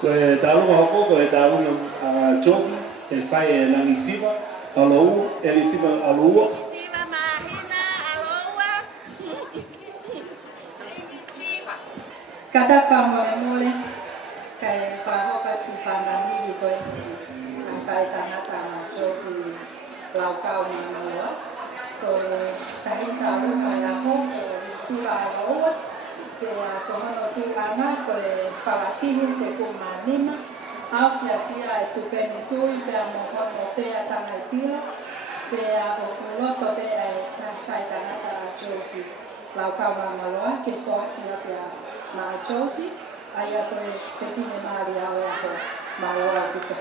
Koe tālunga hoko, koe tālunga choki, e whai e nangi siwa, aloua, e li siwa aloua. Siwa mahina, aloua. Kada whamore mole, kai whahoka ki whananiri koe, kai tangata ma choki lau kau ma noa. Koe tahi tālu kai aho, siwa aloua, te tohono tu ana, koe whakatihu te kumanima, au kia tia e tupeni tui, te a mohono tea tangai tira, te a okuloto te e kai tangata a choki lau kau ma noa, ke toa kia te a ma choki, ai ato e te tine maari au ato ma loa tika.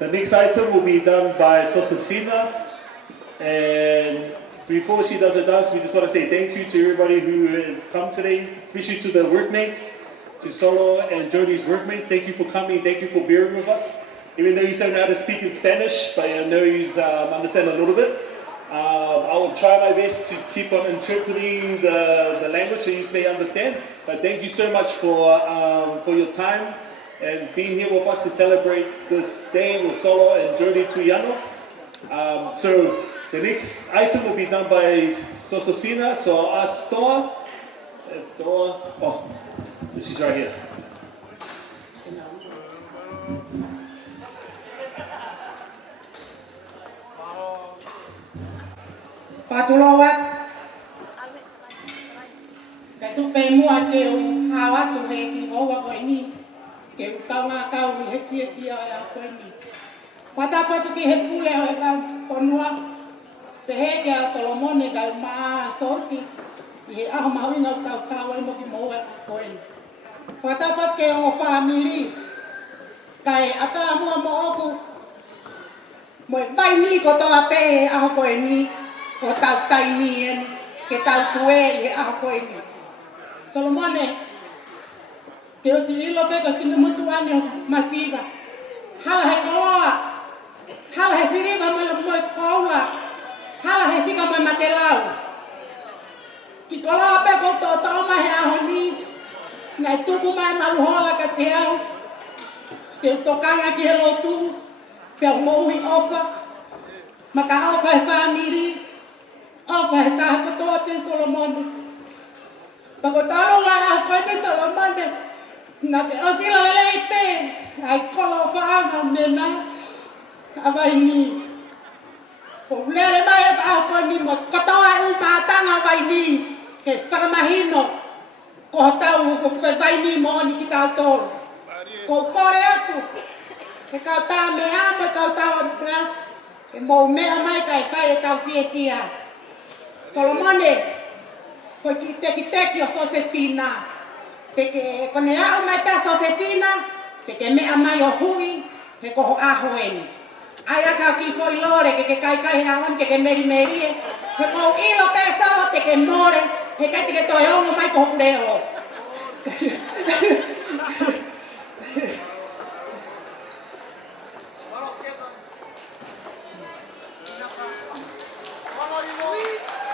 The next item will be done by Josefina, and before she does the dance, we just want to say thank you to everybody who has come today, especially to the workmates, to Solo and Jody's workmates. Thank you for coming, thank you for bearing with us. Even though you don't know how to speak in Spanish, but I know you understand a little bit. I will try my best to keep on interpreting the language so you may understand. But thank you so much for your time and being here with us to celebrate this day with Solo and Jody Tuyano. So the next item will be done by Josefina. So I'll ask Stoa. Oh, she's right here. Patulawat. Katu pe mua ke hawa tu he ki hoa ko ni ke kau nga kau he ki ya ko ni. Pata patu ki he pule he ba konua te he ke Solomone ga ma soti he a ma wi na kau mo ki mo ko ni. Pata pat ke o family kai ata mo ku mo bai ni ko to ape a ko ni. Ko tau tai ni ke tau tue e a koe ni. Solomone, ke o si ilo pe ka kina mutuani o masiga. Hala he koloa, hala he siriba mo moe koua, hala he fika moe matelau. Ki koloa pe ko to tau mahe aho ni, ngai tupu mai maluhola ka te au, ke tokanga ki he lotu, pe o moui ofa, maka ofa he family, ofa he taha katoa pe Solomone. Pako taro ngā koe pe Solomone. Nā te osila lelei pe. Ai kolo whaanga mena. Awai ni. Ko ulele mai e pao koe ni mo katoa e umātanga awai ni. Ke whakamahino. Ko tau ko vai ni mo ni ki tau toro. Ko kore atu. Ke kau tā mea mo kau tau mea. Ke mou mea mai kai kai e tau fie fia. Solomone, ko ki teki o Josefina. Te ke kone au mai ta Josefina, te ke mea mai o hui, he koho aho eni. Ai aka ki foi lore, ke kai kai hawan, ke meri meri e. He kou ilo pe sao, te ke more, he kai te ke toi ongo mai koho leo.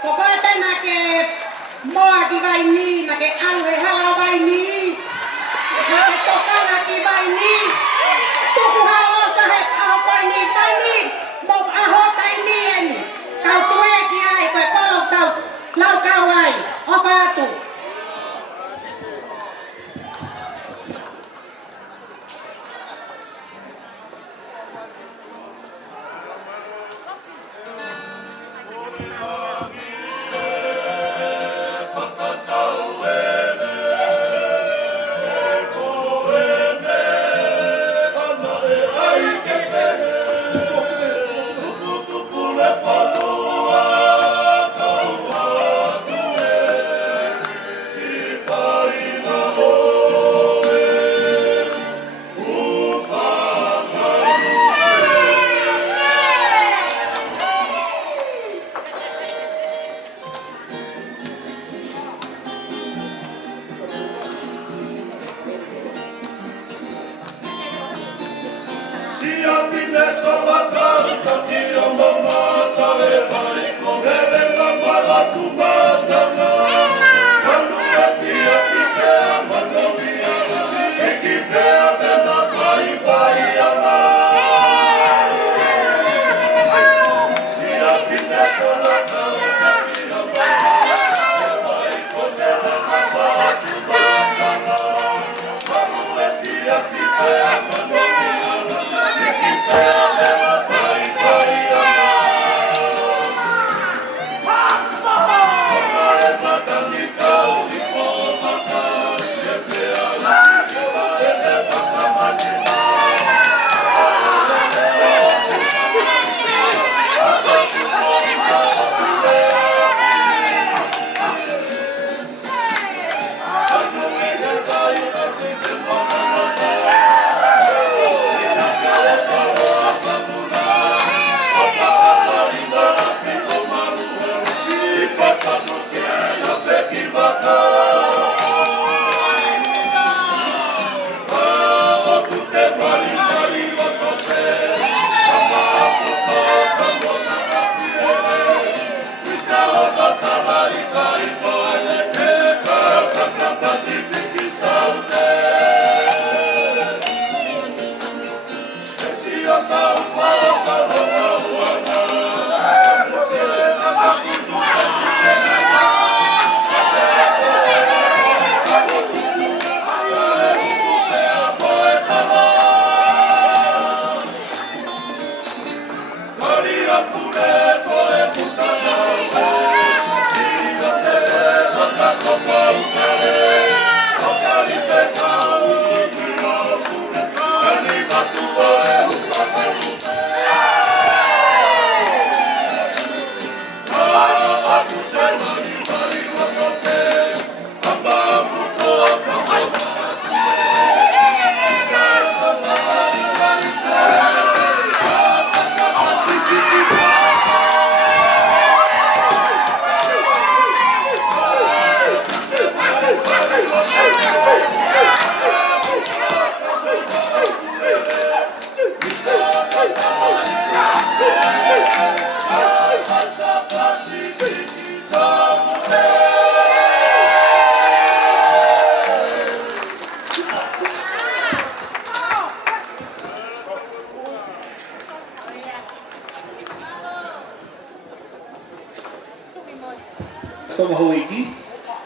Ko koe tēnā ke moa ki vai ni, na ke alu he hala vai ni, na ke tokana ki vai ni, tuku hao osa he aho koe ni vai ni, mo aho tai ni eni, kau tue ki ai, koe kolo tau, lau kau ai, opa atu. Glory of